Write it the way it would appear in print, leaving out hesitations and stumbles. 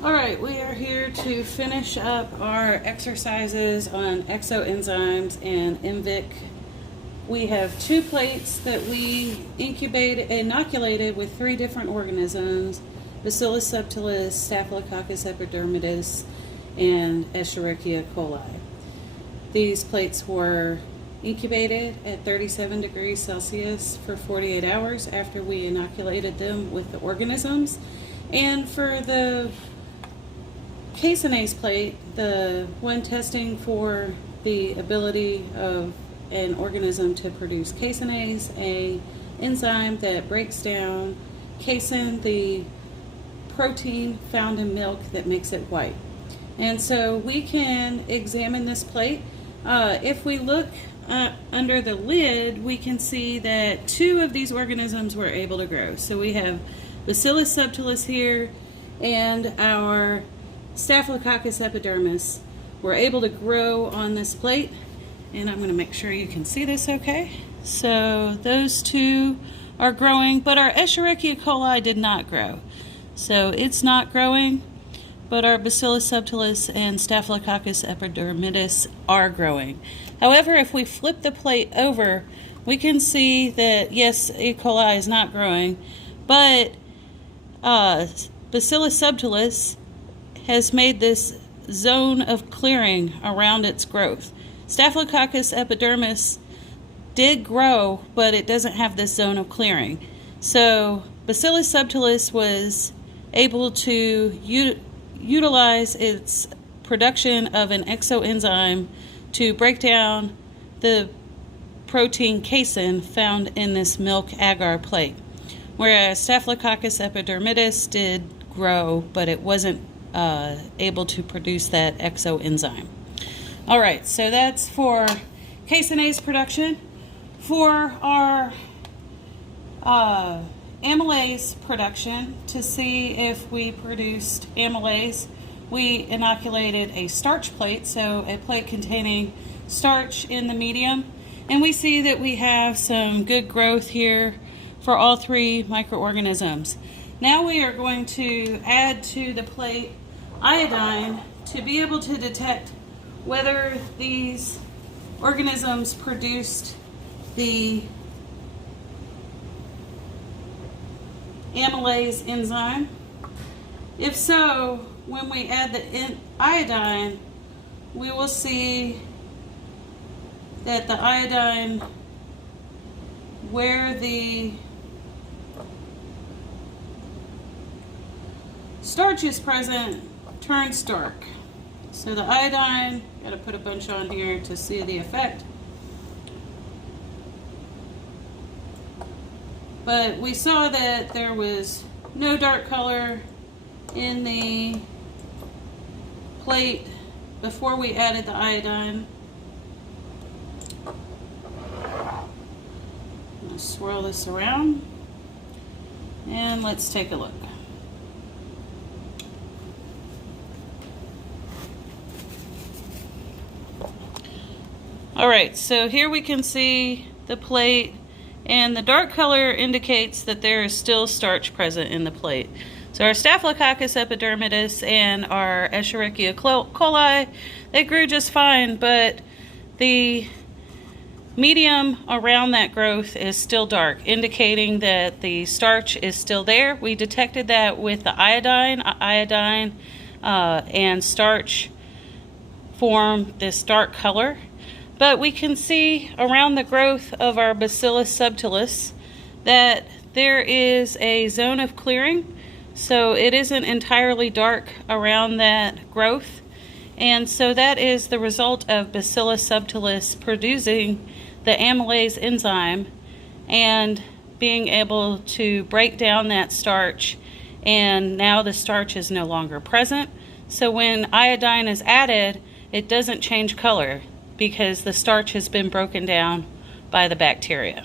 Alright, we are here to finish up our exercises on exoenzymes and MVIC. We have 2 plates that we inoculated with 3 different organisms: Bacillus subtilis, Staphylococcus epidermidis, and Escherichia coli. These plates were incubated at 37 degrees Celsius for 48 hours after we inoculated them with the organisms. And for the caseinases plate, the one testing for the ability of an organism to produce caseinases, a enzyme that breaks down casein, the protein found in milk that makes it white. And so we can examine this plate. If we look under the lid, we can see that 2 of these organisms were able to grow. So we have Bacillus subtilis here and our Staphylococcus epidermis were able to grow on this plate, and I'm going to make sure you can see this okay. So those 2 are growing, but our Escherichia coli did not grow. So it's not growing, but our Bacillus subtilis and Staphylococcus epidermidis are growing. However, if we flip the plate over, we can see that yes, E. coli is not growing, but Bacillus subtilis has made this zone of clearing around its growth. Staphylococcus epidermis did grow, but it doesn't have this zone of clearing. So Bacillus subtilis was able to utilize its production of an exoenzyme to break down the protein casein found in this milk agar plate, whereas Staphylococcus epidermidis did grow, but it wasn't able to produce that exoenzyme. All right, so that's for caseinase production. For our amylase production, to see if we produced amylase, we inoculated a starch plate, so a plate containing starch in the medium, and we see that we have some good growth here for all 3 microorganisms. Now we are going to add to the plate iodine to be able to detect whether these organisms produced the amylase enzyme. If so, when we add the iodine, we will see that the iodine, where the starch is present, turns dark. So the iodine, got to put a bunch on here to see the effect. But we saw that there was no dark color in the plate before we added the iodine. I'm going to swirl this around and let's take a look. Alright, so here we can see the plate, and the dark color indicates that there is still starch present in the plate. So our Staphylococcus epidermidis and our Escherichia coli, they grew just fine, but the medium around that growth is still dark, indicating that the starch is still there. We detected that with the iodine. And starch form this dark color. But we can see around the growth of our Bacillus subtilis that there is a zone of clearing, so it isn't entirely dark around that growth. And so that is the result of Bacillus subtilis producing the amylase enzyme and being able to break down that starch, and now the starch is no longer present. So when iodine is added, it doesn't change color, because the starch has been broken down by the bacteria.